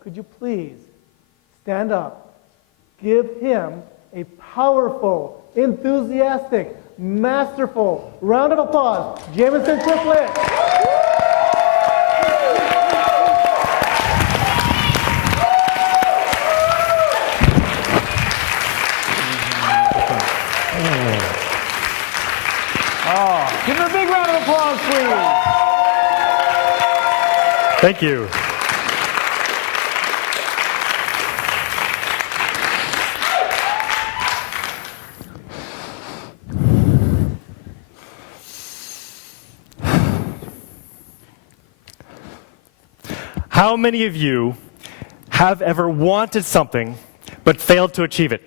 could you please stand up? Give him a powerful, enthusiastic, masterful round of applause. Jameson Triplett. Give him a big round of applause, please. Thank you. How many of you have ever wanted something but failed to achieve it?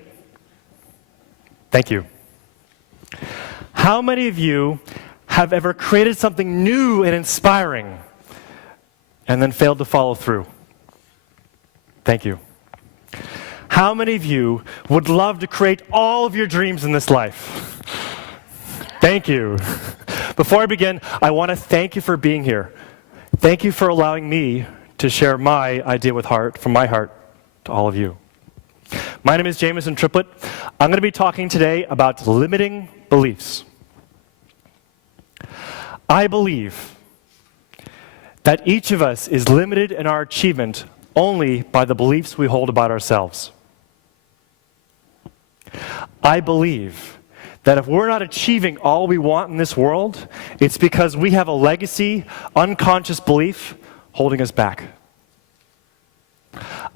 Thank you. How many of you have ever created something new and inspiring and then failed to follow through? Thank you. How many of you would love to create all of your dreams in this life? Thank you. Before I begin, I want to thank you for being here. Thank you for allowing me to share my idea with heart, from my heart to all of you. My name is Jameson Triplett. I'm going to be talking today about limiting beliefs. I believe that each of us is limited in our achievement only by the beliefs we hold about ourselves. I believe that if we're not achieving all we want in this world, it's because we have a legacy, unconscious belief holding us back.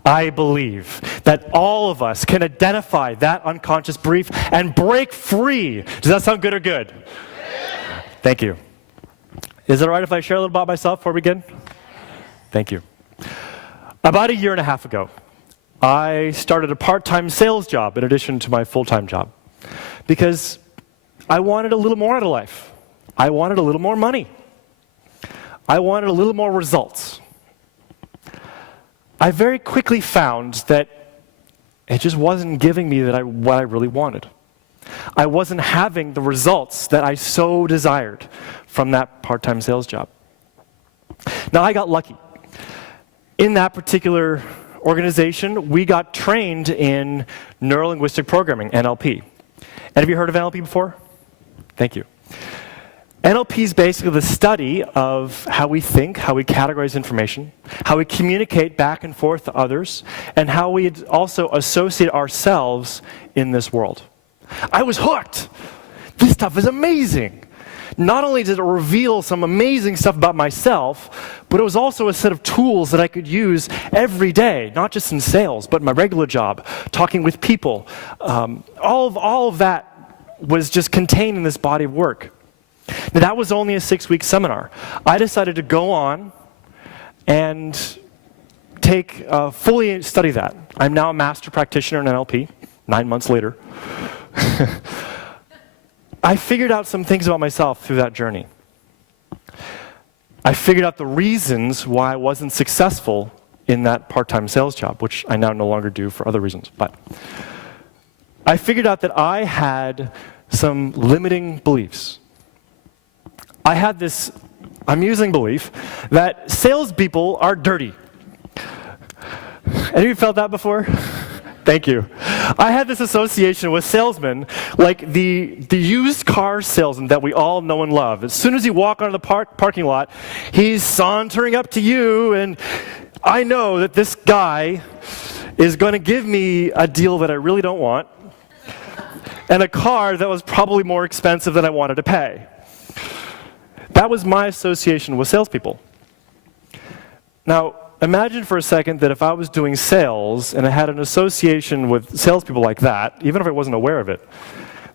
I believe that all of us can identify that unconscious belief and break free. Does that sound good or good? Thank you. Is it all right if I share a little about myself before we begin? Thank you. About a year and a half ago, I started a part-time sales job in addition to my full-time job because I wanted a little more out of life. I wanted a little more money. I wanted a little more results. I very quickly found that it just wasn't giving me what I really wanted. I wasn't having the results that I so desired from that part-time sales job. Now, I got lucky. In that particular organization, we got trained in neuro-linguistic programming, NLP. And have you heard of NLP before? Thank you. NLP is basically the study of how we think, how we categorize information, how we communicate back and forth to others, and how we also associate ourselves in this world. I was hooked. This stuff is amazing. Not only did it reveal some amazing stuff about myself, but it was also a set of tools that I could use every day, not just in sales, but in my regular job, talking with people. All of that was just contained in this body of work. Now, that was only a 6-week seminar. I decided to go on and fully study that. I'm now a master practitioner in NLP, 9 months later. I figured out some things about myself through that journey. I figured out the reasons why I wasn't successful in that part-time sales job, which I now no longer do for other reasons. But I figured out that I had some limiting beliefs. I had this amusing belief that salespeople are dirty. Have you felt that before? Thank you. I had this association with salesmen, like the used car salesman that we all know and love. As soon as you walk onto the parking lot, he's sauntering up to you, and I know that this guy is going to give me a deal that I really don't want, and a car that was probably more expensive than I wanted to pay. That was my association with salespeople. Now, imagine for a second that if I was doing sales and I had an association with salespeople like that, even if I wasn't aware of it,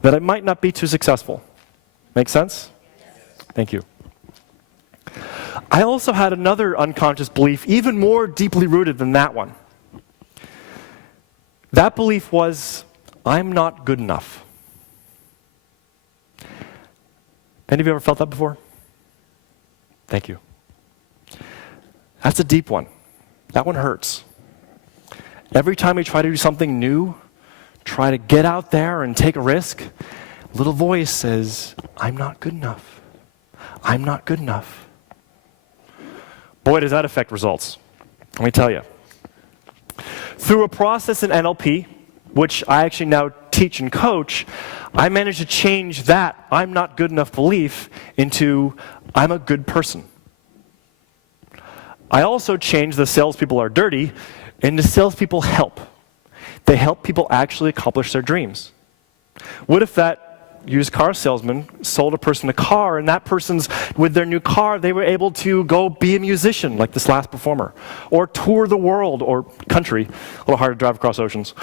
that I might not be too successful. Make sense? Yes. Thank you. I also had another unconscious belief, even more deeply rooted than that one. That belief was, I'm not good enough. Any of you ever felt that before? Thank you. That's a deep one. That one hurts. Every time we try to do something new, try to get out there and take a risk, a little voice says, I'm not good enough. I'm not good enough. Boy, does that affect results. Let me tell you. Through a process in NLP, which I actually now teach and coach, I managed to change that I'm not good enough belief into I'm a good person. I also changed the salespeople are dirty into salespeople help. They help people actually accomplish their dreams. What if that used car salesman sold a person a car, and that person's, with their new car, they were able to go be a musician like this last performer, or tour the world or country, a little hard to drive across oceans.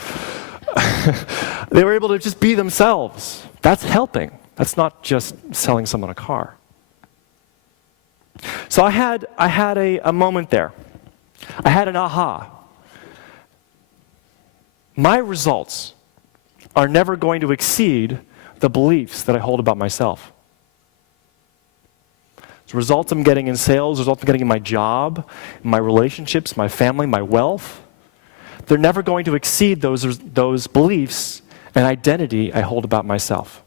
They were able to just be themselves. That's helping. That's not just selling someone a car. So I had a moment there. I had an aha. My results are never going to exceed the beliefs that I hold about myself. The results I'm getting in sales, the results I'm getting in my job, in my relationships, my family, my wealth, they're never going to exceed those beliefs and identity I hold about myself.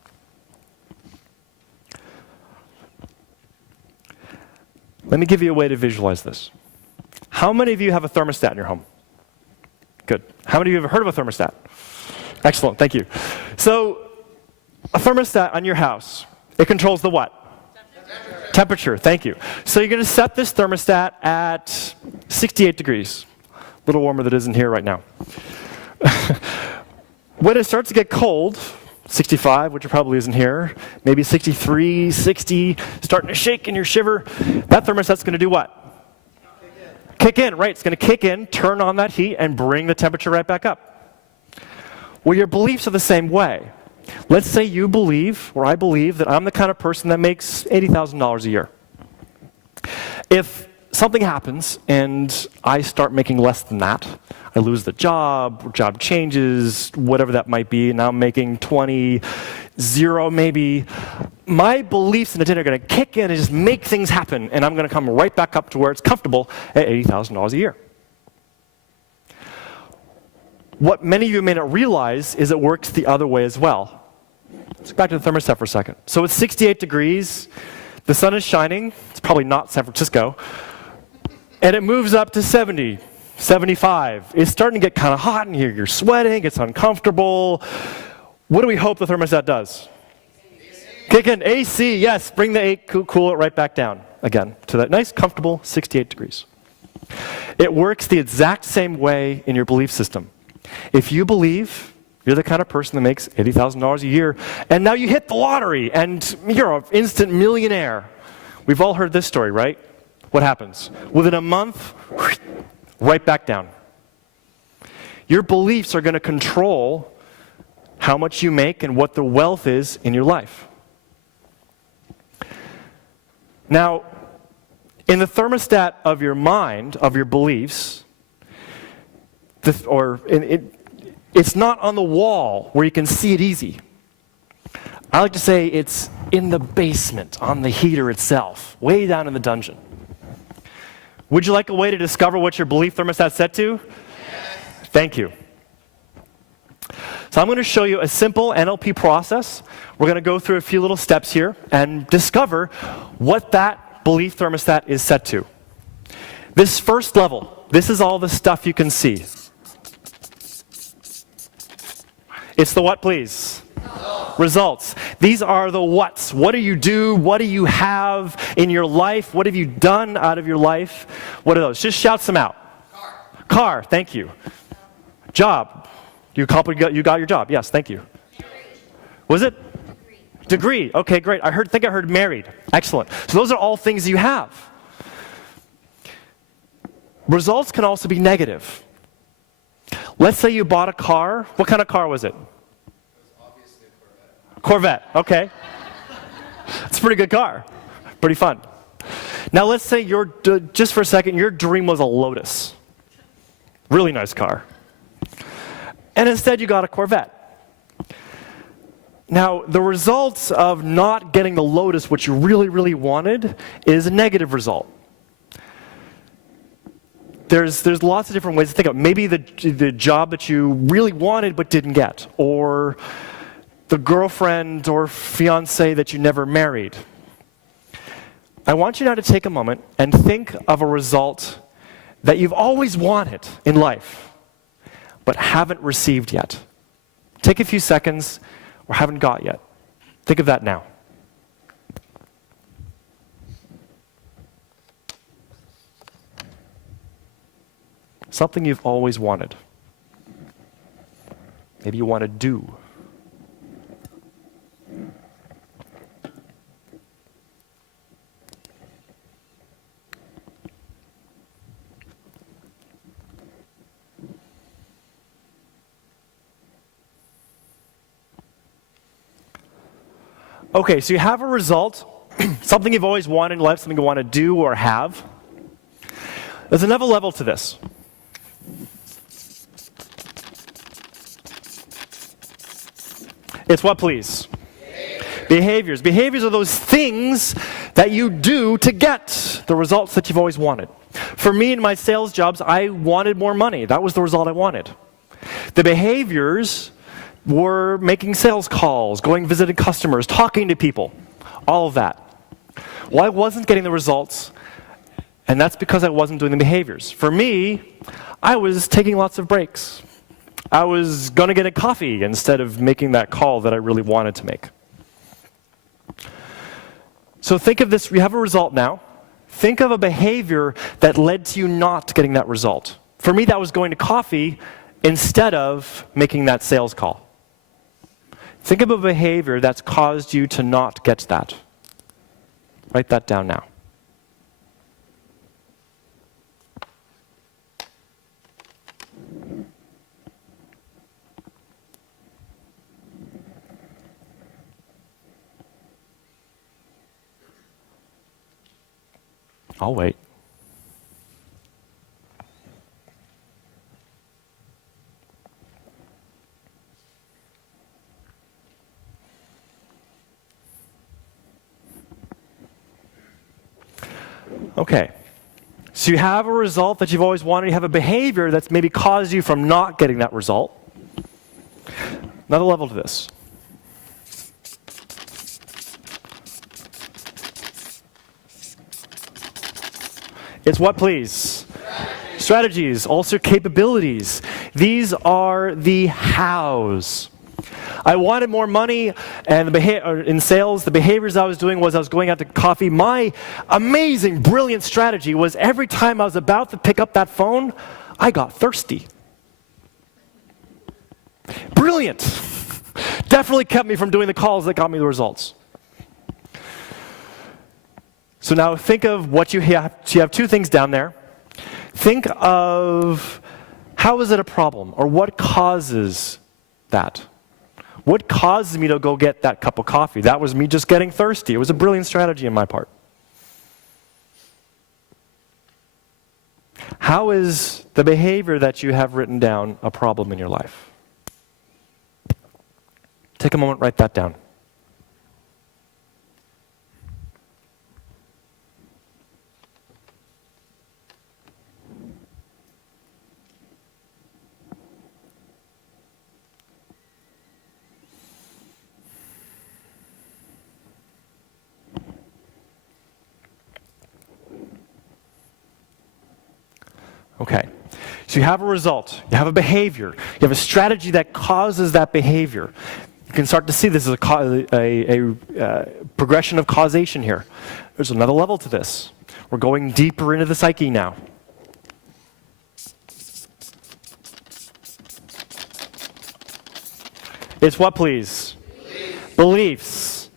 Let me give you a way to visualize this. How many of you have a thermostat in your home? Good. How many of you have heard of a thermostat? Excellent, thank you. So, a thermostat on your house, it controls the what? Temperature, thank you. So you're going to set this thermostat at 68 degrees. A little warmer than it is in here right now. When it starts to get cold, 65, which it probably isn't here, maybe 63, 60, starting to shake and you shiver, that thermostat's going to do what? Kick in, right. It's going to kick in, turn on that heat, and bring the temperature right back up. Well, your beliefs are the same way. Let's say you believe, or I believe, that I'm the kind of person that makes $80,000 a year. If something happens and I start making less than that, I lose the job changes, whatever that might be, and now I'm making 20, 0 maybe, my beliefs in the dinner are going to kick in and just make things happen, and I'm going to come right back up to where it's comfortable at $80,000 a year. What many of you may not realize is it works the other way as well. Let's go back to the thermostat for a second. So it's 68 degrees, the sun is shining, it's probably not San Francisco, and it moves up to 70, 75. It's starting to get kind of hot in here. You're sweating, it's uncomfortable. What do we hope the thermostat does? Kick in AC, yes, bring the cool it right back down again to that nice, comfortable 68 degrees. It works the exact same way in your belief system. If you believe you're the kind of person that makes $80,000 a year, and now you hit the lottery, and you're an instant millionaire. We've all heard this story, right? What happens? Within a month, right back down. Your beliefs are going to control how much you make and what the wealth is in your life. Now, in the thermostat of your mind, of your beliefs, it's not on the wall where you can see it easy. I like to say it's in the basement, on the heater itself, way down in the dungeon. Would you like a way to discover what your belief thermostat's set to? Yes. Thank you. So I'm going to show you a simple NLP process. We're going to go through a few little steps here and discover what that belief thermostat is set to. This first level, this is all the stuff you can see. It's the what, please? Results. These are the whats. What do you do? What do you have in your life? What have you done out of your life? What are those? Just shout some out. Car, thank you. Job. You got your job. Yes, thank you. Was it? Degree. Okay, great. I think I heard married. Excellent. So those are all things you have. Results can also be negative. Let's say you bought a car. What kind of car was it? Obviously a Corvette. Corvette, okay. It's a pretty good car. Pretty fun. Now let's say just for a second, your dream was a Lotus. Really nice car. And instead you got a Corvette. Now, the results of not getting the Lotus, which you really, really wanted, is a negative result. There's lots of different ways to think of it. Maybe the job that you really wanted but didn't get, or the girlfriend or fiance that you never married. I want you now to take a moment and think of a result that you've always wanted in life, but haven't received yet? Take a few seconds, or haven't got yet. Think of that now. Something you've always wanted. Maybe you want to do. Okay, so you have a result, something you've always wanted in life, something you want to do or have. There's another level to this. It's what, please? Behaviors. Behaviors are those things that you do to get the results that you've always wanted. For me in my sales jobs, I wanted more money. That was the result I wanted. The behaviors were making sales calls, going visiting customers, talking to people, all of that. Well, I wasn't getting the results, and that's because I wasn't doing the behaviors. For me, I was taking lots of breaks. I was going to get a coffee instead of making that call that I really wanted to make. So think of this, you have a result now. Think of a behavior that led to you not getting that result. For me, that was going to coffee instead of making that sales call. Think of a behavior that's caused you to not get that. Write that down now. I'll wait. Okay, so you have a result that you've always wanted. You have a behavior that's maybe caused you from not getting that result. Another level to this. It's what, please? Strategies, also capabilities. These are the hows. I wanted more money, and in sales, the behaviors I was doing was I was going out to coffee. My amazing, brilliant strategy was every time I was about to pick up that phone, I got thirsty. Brilliant. Definitely kept me from doing the calls that got me the results. So now think of what you have. So you have two things down there. Think of how is it a problem, or what causes that? What causes me to go get that cup of coffee? That was me just getting thirsty. It was a brilliant strategy on my part. How is the behavior that you have written down a problem in your life? Take a moment, write that down. Okay, so you have a result, you have a behavior, you have a strategy that causes that behavior. You can start to see this is a progression of causation here. There's another level to this. We're going deeper into the psyche now. It's what, please? Beliefs.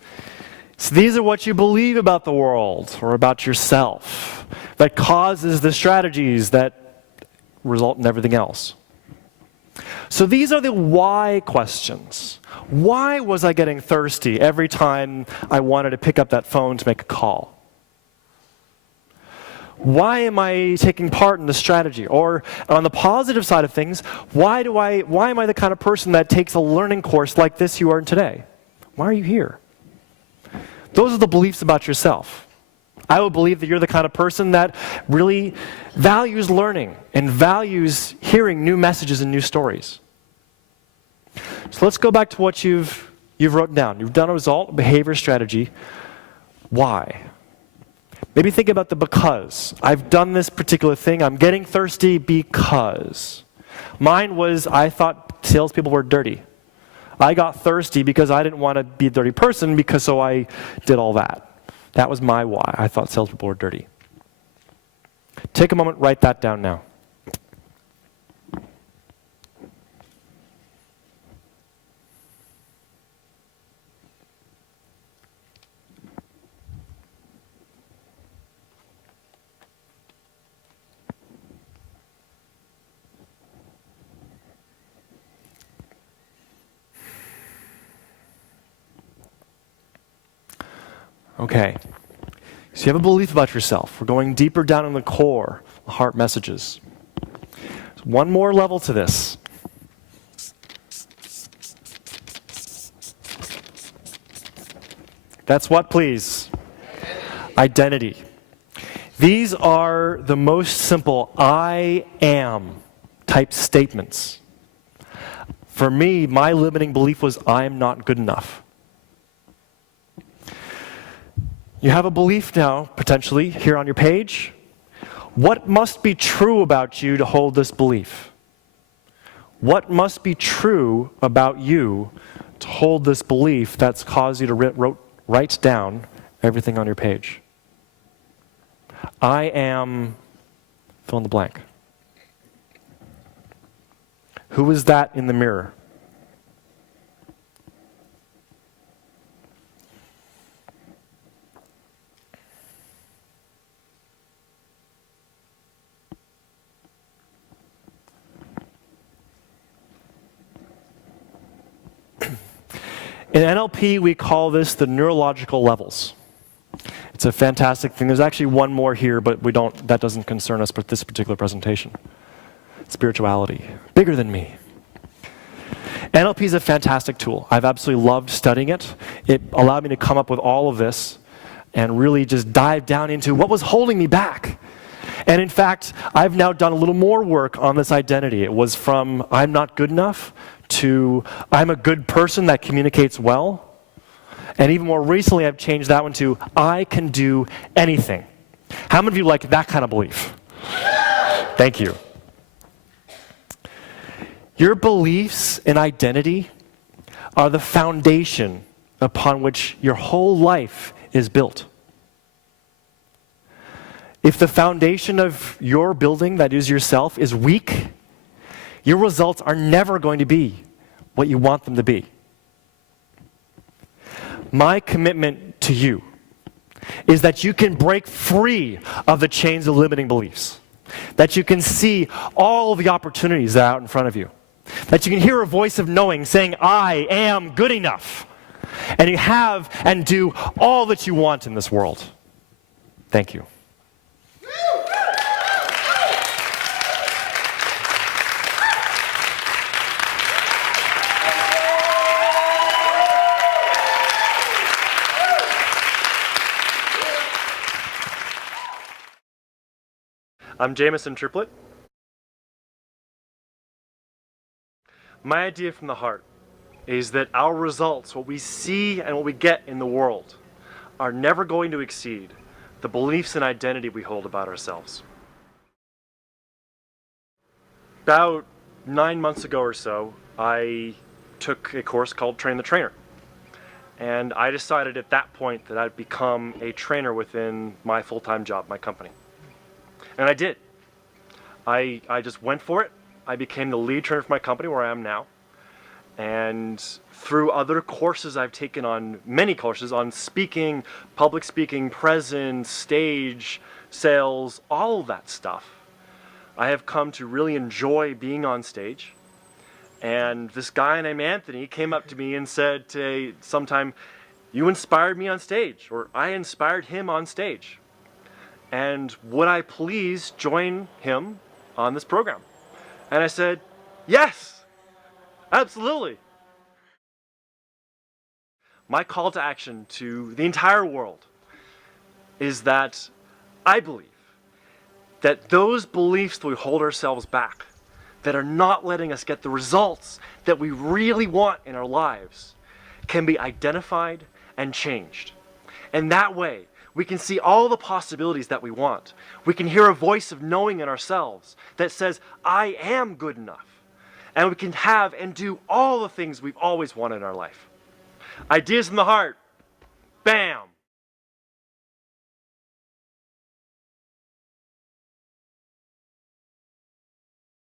So these are what you believe about the world or about yourself that causes the strategies that result in everything else. So these are the why questions. Why was I getting thirsty every time I wanted to pick up that phone to make a call? Why am I taking part in the strategy? Or on the positive side of things, why am I the kind of person that takes a learning course like this you are in today? Why are you here? Those are the beliefs about yourself. I would believe that you're the kind of person that really values learning and values hearing new messages and new stories. So let's go back to what you've written down. You've done a result, behavior, strategy. Why? Maybe think about the because. I've done this particular thing. I'm getting thirsty because. Mine was I thought salespeople were dirty. I got thirsty because I didn't want to be a dirty person, so I did all that. That was my why. I thought salespeople were dirty. Take a moment, write that down now. Okay, so you have a belief about yourself. We're going deeper down in the core, the heart messages. There's one more level to this. That's what, please? Identity. These are the most simple I am type statements. For me, my limiting belief was I'm not good enough. You have a belief now, potentially, here on your page. What must be true about you to hold this belief? What must be true about you to hold this belief that's caused you to write down everything on your page? I am, fill in the blank. Who is that in the mirror? In NLP, we call this the neurological levels. It's a fantastic thing. There's actually one more here, but that doesn't concern us for this particular presentation. Spirituality, bigger than me. NLP is a fantastic tool. I've absolutely loved studying it. It allowed me to come up with all of this and really just dive down into what was holding me back. And in fact, I've now done a little more work on this identity. It was from I'm not good enough to I'm a good person that communicates well. And even more recently, I've changed that one to I can do anything. How many of you like that kind of belief? Thank you. Your beliefs and identity are the foundation upon which your whole life is built. If the foundation of your building, that is yourself, is weak, your results are never going to be what you want them to be. My commitment to you is that you can break free of the chains of limiting beliefs, that you can see all the opportunities that are out in front of you, that you can hear a voice of knowing saying, I am good enough, and you have and do all that you want in this world. Thank you. I'm Jameson Triplett. My idea from the heart is that our results, what we see and what we get in the world, are never going to exceed the beliefs and identity we hold about ourselves. About 9 months ago or so, I took a course called Train the Trainer. And I decided at that point that I'd become a trainer within my full-time job, my company. And I did. I just went for it. I became the lead trainer for my company, where I am now. And through other courses I've taken on, many courses on speaking, public speaking, presence, stage, sales, all of that stuff, I have come to really enjoy being on stage. And this guy named Anthony came up to me and said sometime, you inspired me on stage, or I inspired him on stage. And would I please join him on this program? And I said, yes, absolutely. My call to action to the entire world is that I believe that those beliefs that we hold ourselves back, that are not letting us get the results that we really want in our lives, can be identified and changed. And that way, We can see all the possibilities that we want. We can hear a voice of knowing in ourselves that says, I am good enough. And we can have and do all the things we've always wanted in our life. Ideas in the heart. Bam!